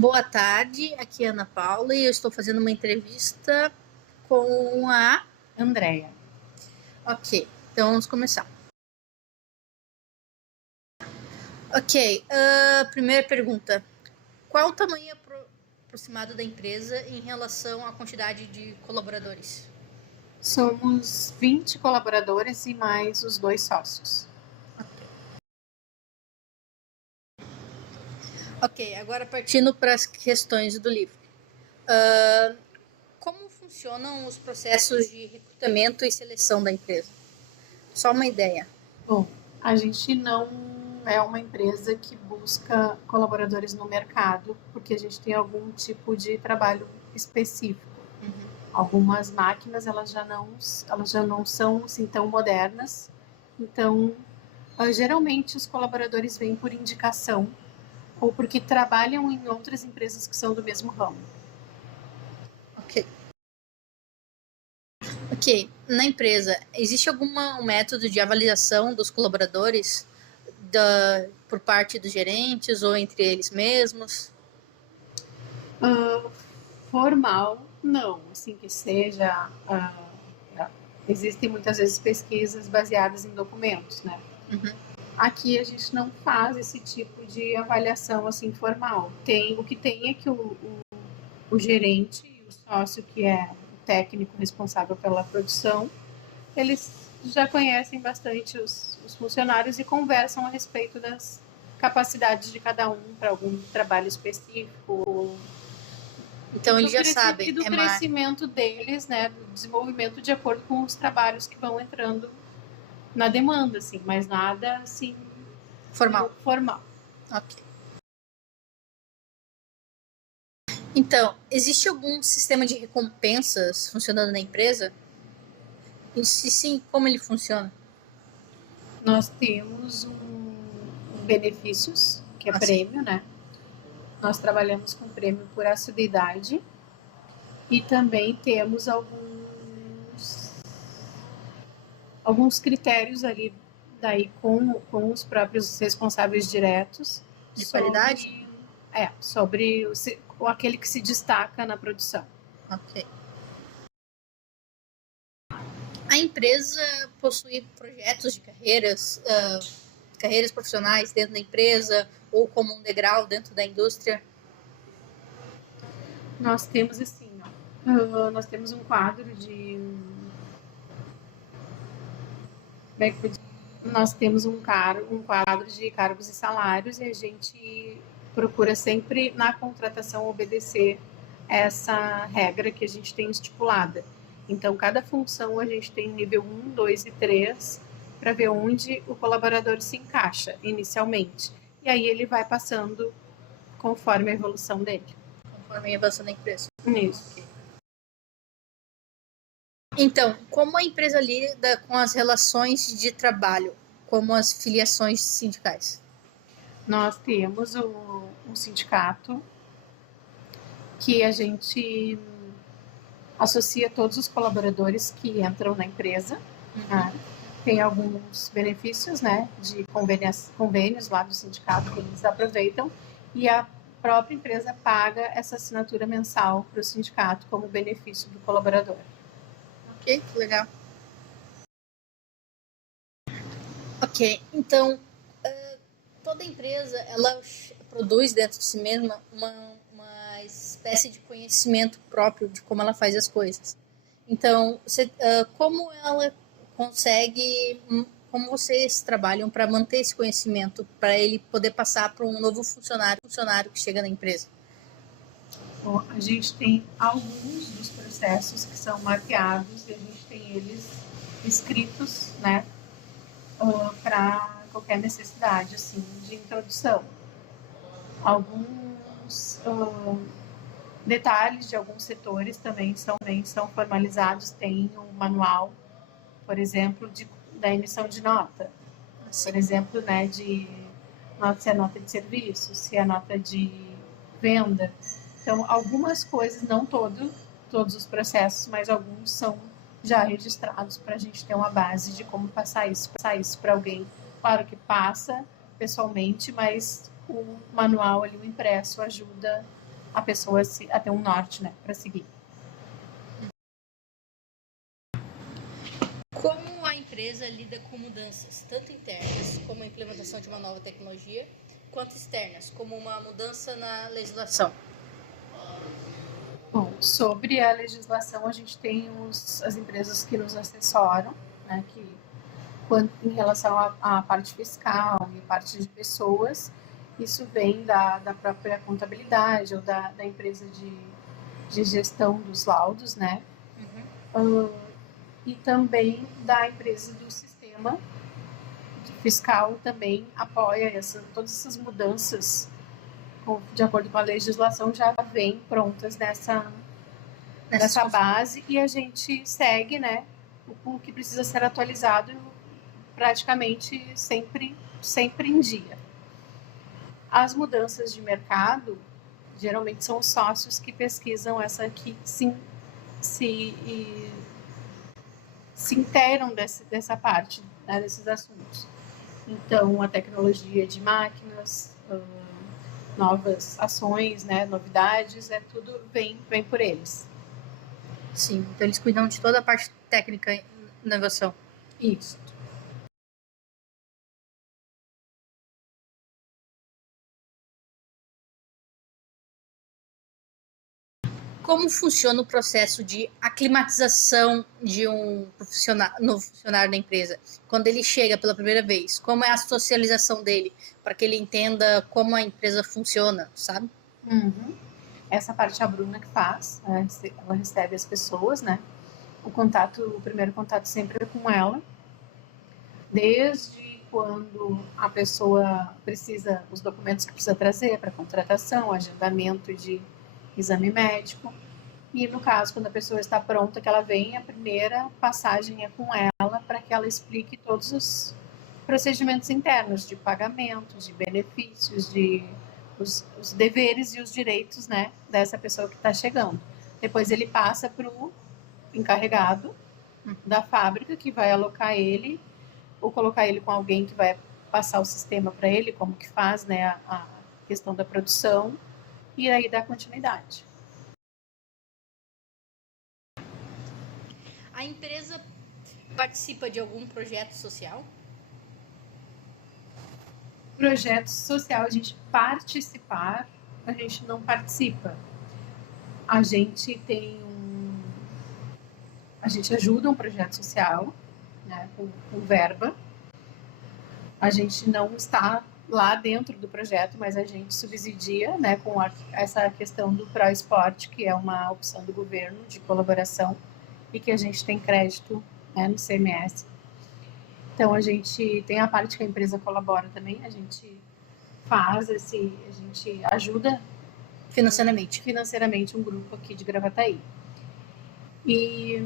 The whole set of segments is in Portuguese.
Boa tarde, aqui é a Ana Paula e eu estou fazendo uma entrevista com a Andréia. Ok, então vamos começar. Ok, primeira pergunta. Qual o tamanho aproximado da empresa em relação à quantidade de colaboradores? Somos 20 colaboradores e mais os 2 sócios. Ok, agora partindo para as questões do livro. Como funcionam os processos de recrutamento e seleção da empresa? Só uma ideia. Bom, a gente não é uma empresa que busca colaboradores no mercado, porque a gente tem algum tipo de trabalho específico. Algumas máquinas elas já não são assim tão modernas, então geralmente os colaboradores vêm por indicação ou porque trabalham em outras empresas que são do mesmo ramo. Ok, na empresa, existe algum método de avaliação dos colaboradores por parte dos gerentes ou entre eles mesmos? Formal, não, assim que seja. Existem muitas vezes pesquisas baseadas em documentos, né? Aqui a gente não faz esse tipo de avaliação assim formal. O que tem é que o gerente e o sócio, que é o técnico responsável pela produção, eles já conhecem bastante os funcionários e conversam a respeito das capacidades de cada um para algum trabalho específico. Então eles já sabem. E do crescimento deles, né, do desenvolvimento de acordo com os trabalhos que vão entrando na demanda, assim, mas nada assim Formal. Ok. Então, existe algum sistema de recompensas funcionando na empresa? E se sim, como ele funciona? Nós temos benefícios, que é prêmio, né? Nós trabalhamos com prêmio por assiduidade e também temos alguns critérios ali daí com os próprios responsáveis diretos de qualidade, sobre aquele que se destaca na produção. Ok. A empresa possui projetos de carreiras profissionais dentro da empresa ou como um degrau dentro da indústria? Nós temos assim, nós temos um quadro de nós temos um quadro de cargos e salários e a gente procura sempre na contratação obedecer essa regra que a gente tem estipulada. Então, cada função a gente tem nível 1, 2 e 3 para ver onde o colaborador se encaixa inicialmente. E aí ele vai passando conforme a evolução dele. Conforme a evolução da empresa. Isso. Okay. Então, como a empresa lida com as relações de trabalho, como as filiações sindicais? Nós temos um sindicato que a gente associa todos os colaboradores que entram na empresa. Tem alguns benefícios, né, de convênios lá do sindicato que eles aproveitam e a própria empresa paga essa assinatura mensal para o sindicato como benefício do colaborador. Ok, que legal. Ok, então toda empresa ela produz dentro de si mesma uma espécie de conhecimento próprio de como ela faz as coisas. Então, como ela consegue, como vocês trabalham para manter esse conhecimento, para ele poder passar para um novo funcionário que chega na empresa? Bom, a gente tem alguns dos processos que são mapeados e a gente tem eles escritos, né, para qualquer necessidade assim de introdução. Alguns detalhes de alguns setores também são formalizados, tem um manual, por exemplo, da emissão de nota. Por exemplo, né, se é nota de serviço, se é nota de venda. Então, algumas coisas, não todos os processos, mas alguns são já registrados para a gente ter uma base de como passar isso para alguém. Claro que passa pessoalmente, mas o manual ali, o impresso, ajuda a pessoa a ter um norte, né, para seguir. Como a empresa lida com mudanças, tanto internas, como a implementação de uma nova tecnologia, quanto externas, como uma mudança na legislação? Bom, sobre a legislação, a gente tem as empresas que nos assessoram, né, em relação à parte fiscal e parte de pessoas, isso vem da própria contabilidade ou da empresa de gestão dos laudos, né? E também da empresa do sistema fiscal também apoia todas essas mudanças de acordo com a legislação já vêm prontas nessa base e a gente segue, né, o que precisa ser atualizado praticamente sempre em dia. As mudanças de mercado geralmente são os sócios que pesquisam que se inteiram dessa parte, né, desses assuntos. Então, a tecnologia de máquinas, novas ações, né, novidades, tudo vem por eles. Sim, então eles cuidam de toda a parte técnica e inovação. Isso. Como funciona o processo de aclimatização de um novo funcionário da empresa? Quando ele chega pela primeira vez, como é a socialização dele? Para que ele entenda como a empresa funciona, sabe? Uhum. Essa parte é a Bruna que faz, ela recebe as pessoas, né? O primeiro contato sempre é com ela, desde quando a pessoa precisa, os documentos que precisa trazer para contratação, agendamento de exame médico, e no caso, quando a pessoa está pronta, que ela vem, a primeira passagem é com ela para que ela explique todos os procedimentos internos de pagamento, de benefícios, os deveres e os direitos, né, dessa pessoa que está chegando. Depois ele passa para o encarregado da fábrica, que vai alocar ele ou colocar ele com alguém que vai passar o sistema para ele, como que faz, né, a questão da produção, e aí dá continuidade. A empresa participa de algum projeto social? Projeto social, a gente participar, a gente não participa. A gente a gente ajuda um projeto social, né, com verba. A gente não está lá dentro do projeto, mas a gente subsidia, né, com essa questão do ProEsporte, que é uma opção do governo de colaboração e que a gente tem crédito, né, no CMS. Então a gente tem a parte que a empresa colabora também, a gente a gente ajuda financeiramente um grupo aqui de Gravataí. E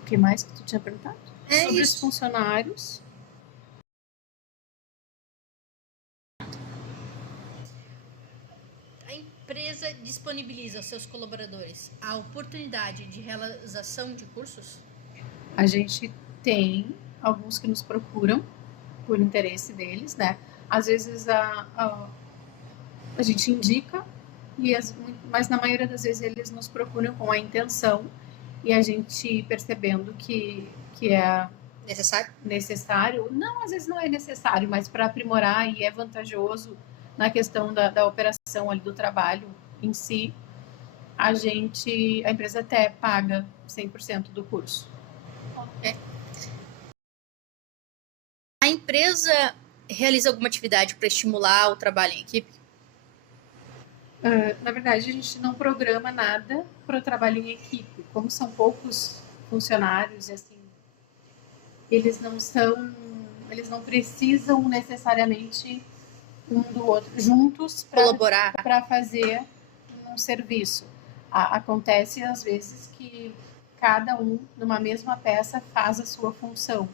o que mais que tu tinha perguntado? Sobre os funcionários. A empresa disponibiliza aos seus colaboradores a oportunidade de realização de cursos? A gente tem alguns que nos procuram por interesse deles, né? Às vezes a gente indica, mas na maioria das vezes eles nos procuram com a intenção e a gente percebendo que é necessário. Não, às vezes não é necessário, mas para aprimorar e é vantajoso na questão da operação ali do trabalho em si, a empresa até paga 100% do curso. A empresa realiza alguma atividade para estimular o trabalho em equipe? Na verdade, a gente não programa nada para o trabalho em equipe. Como são poucos funcionários, assim, eles não precisam necessariamente um do outro juntos para fazer um serviço. Acontece às vezes que cada um numa mesma peça faz a sua função,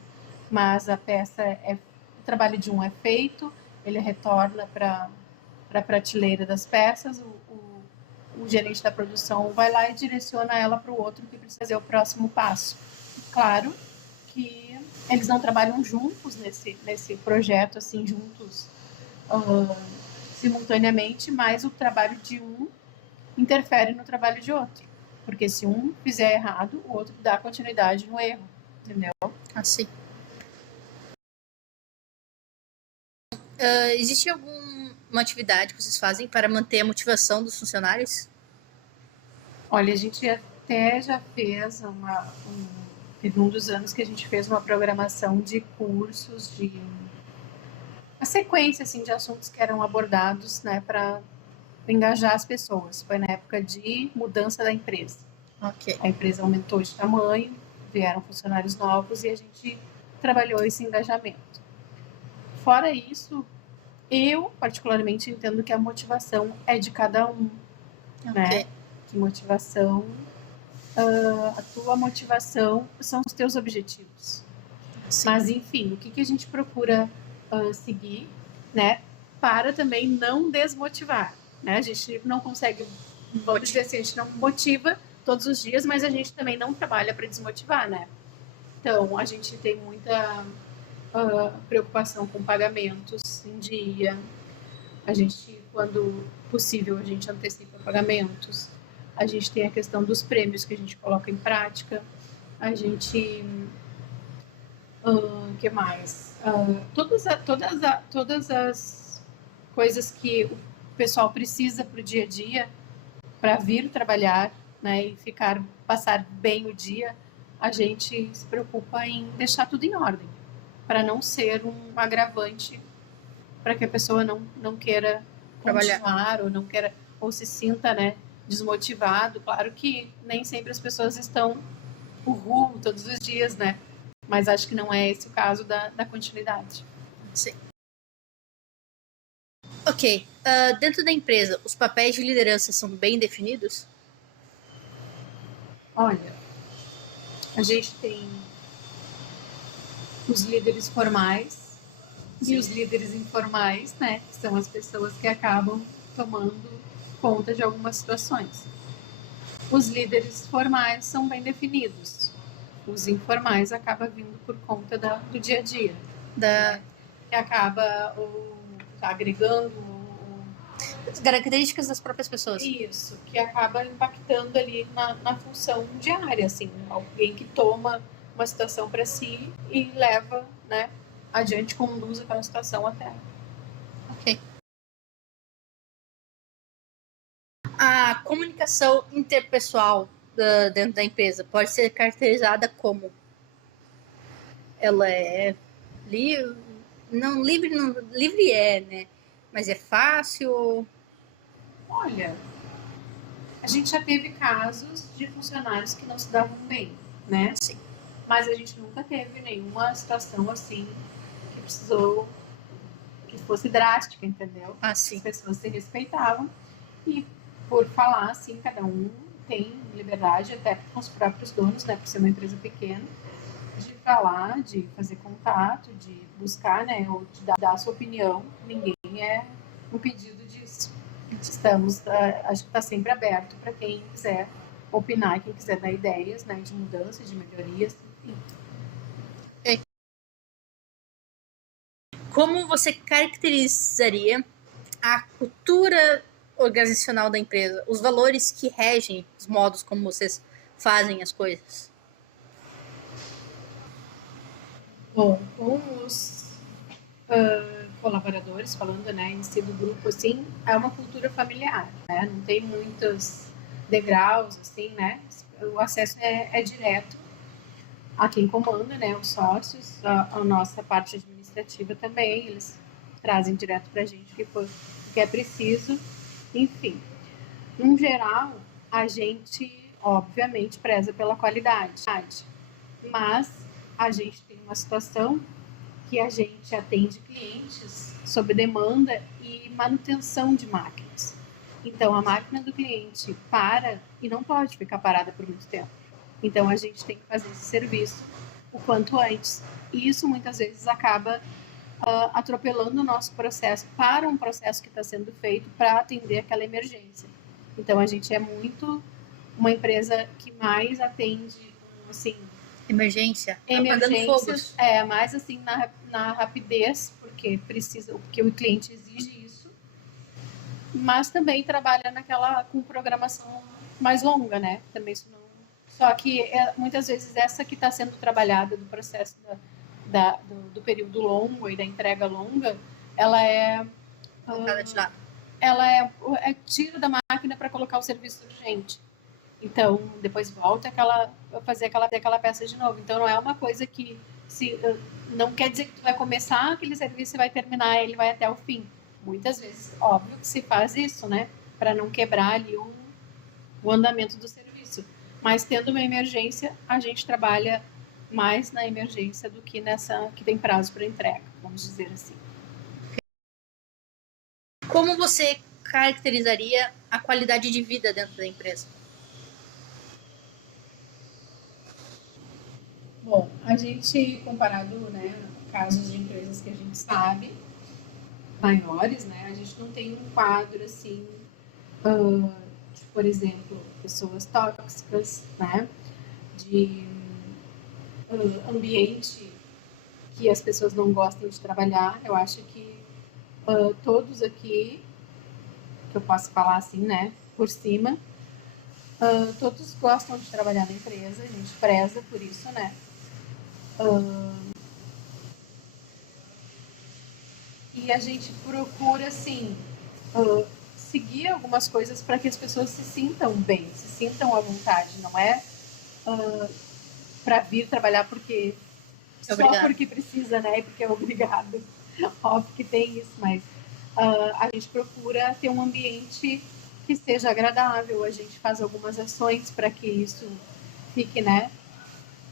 mas o trabalho de um é feito, ele retorna para a prateleira das peças, o gerente da produção vai lá e direciona ela para o outro que precisa fazer o próximo passo. Claro que eles não trabalham juntos nesse projeto, assim, juntos simultaneamente, mas o trabalho de um interfere no trabalho de outro. Porque se um fizer errado, o outro dá continuidade no erro, entendeu? Assim. Existe alguma atividade que vocês fazem para manter a motivação dos funcionários? Olha, a gente até já fez teve um dos anos que a gente fez uma programação de cursos, de uma sequência assim, de assuntos que eram abordados, né, para engajar as pessoas. Foi na época de mudança da empresa. Ok. A empresa aumentou de tamanho, vieram funcionários novos e a gente trabalhou esse engajamento. Fora isso, eu particularmente entendo que a motivação é de cada um, né? Que motivação, a tua motivação são os teus objetivos. Sim. Mas enfim, o que a gente procura seguir, né? Para também não desmotivar, né? A gente não consegue, vamos dizer assim, a gente não motiva todos os dias, mas a gente também não trabalha para desmotivar, né? Então, a gente tem muita preocupação com pagamentos em dia. A gente, quando possível, a gente antecipa pagamentos. A gente tem a questão dos prêmios que a gente coloca em prática. A gente... que mais? Todas as coisas que o pessoal precisa para o dia a dia, para vir trabalhar, né, e passar bem o dia, a gente se preocupa em deixar tudo em ordem, para não ser um agravante para que a pessoa não queira continuar ou não queira, ou se sinta, né, desmotivado. Claro que nem sempre as pessoas estão todos os dias, né? Mas acho que não é esse o caso da continuidade. Sim. Ok. Dentro da empresa, os papéis de liderança são bem definidos? Olha, a gente tem os líderes formais. Sim. E os líderes informais, né? Que são as pessoas que acabam tomando conta de algumas situações. Os líderes formais são bem definidos. Os informais acabam vindo por conta do dia a dia. Né? Que acaba agregando as características das próprias pessoas. Isso, que acaba impactando ali na função diária, assim, alguém que toma uma situação para si e leva, né, adiante, conduz aquela situação até. Ok. A comunicação interpessoal dentro da empresa pode ser caracterizada como? Ela é livre? Não, livre é, né? Mas é fácil? Olha, a gente já teve casos de funcionários que não se davam bem, né? Sim. Mas a gente nunca teve nenhuma situação assim que precisou que fosse drástica, entendeu? Sim. As pessoas se respeitavam e, por falar assim, cada um tem liberdade, até com os próprios donos, né? Por ser uma empresa pequena, de falar, de fazer contato, de buscar, né? Ou de dar a sua opinião. Ninguém é impedido disso. Acho que está sempre aberto para quem quiser opinar, quem quiser dar ideias, né? De mudança, de melhorias, enfim. Como você caracterizaria a cultura organizacional da empresa, os valores que regem os modos como vocês fazem as coisas? Bom, com os colaboradores, falando, né, em si do grupo, assim, é uma cultura familiar, né? Não tem muitos degraus, assim, né? O acesso é direto a quem comanda, né? Os sócios, a nossa parte administrativa também, eles trazem direto para a gente o que é preciso. Enfim, no geral, a gente, obviamente, preza pela qualidade, mas a gente tem uma situação que a gente atende clientes sob demanda e manutenção de máquinas. Então, a máquina do cliente para e não pode ficar parada por muito tempo. Então, a gente tem que fazer esse serviço o quanto antes. E isso, muitas vezes, acaba atropelando o nosso processo para um processo que está sendo feito para atender aquela emergência. Então, a gente é muito uma empresa que mais atende, assim... Emergências, mais assim, na rapidez, porque o cliente exige isso. mas também trabalha com programação mais longa, né? Também isso não... Só que muitas vezes essa que está sendo trabalhada do processo do período longo e da entrega longa, ela é tiro da máquina para colocar o serviço urgente. Então, depois volta fazer aquela peça de novo. Então, não é uma coisa que não quer dizer que tu vai começar aquele serviço e vai terminar, ele vai até o fim. Muitas vezes, óbvio que se faz isso, né? Para não quebrar ali o andamento do serviço. Mas tendo uma emergência, a gente trabalha mais na emergência do que nessa que tem prazo para entrega, vamos dizer assim. Como você caracterizaria a qualidade de vida dentro da empresa? Bom, a gente, comparado, né, casos de empresas que a gente sabe, maiores, né, a gente não tem um quadro assim, de, por exemplo, pessoas tóxicas, né, de ambiente que as pessoas não gostam de trabalhar. Eu acho que todos aqui, que eu posso falar assim, né, por cima, todos gostam de trabalhar na empresa, a gente preza por isso, né. E a gente procura, assim, seguir algumas coisas para que as pessoas se sintam bem, se sintam à vontade, não é para vir trabalhar porque só porque precisa, né, e porque é obrigado. Óbvio que tem isso, mas a gente procura ter um ambiente que seja agradável, a gente faz algumas ações para que isso fique, né,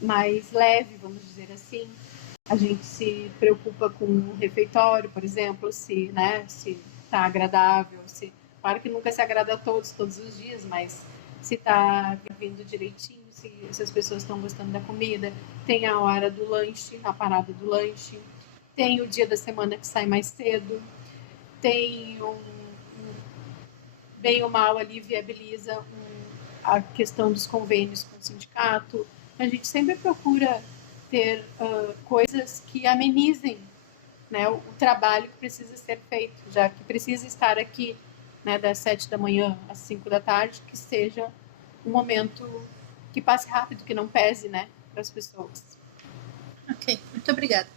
mais leve, vamos dizer assim. A gente se preocupa com o refeitório, por exemplo, se está agradável, claro que nunca se agrada a todos os dias, mas se está vindo direitinho, se as pessoas estão gostando da comida. Tem a hora do lanche, a parada do lanche, tem o dia da semana que sai mais cedo, tem bem ou mal ali viabiliza a questão dos convênios com o sindicato. A gente sempre procura ter coisas que amenizem, né, o trabalho que precisa ser feito, já que precisa estar aqui, né, das 7 da manhã às 5 da tarde, que seja um momento que passe rápido, que não pese, né, para as pessoas. Ok, muito obrigada.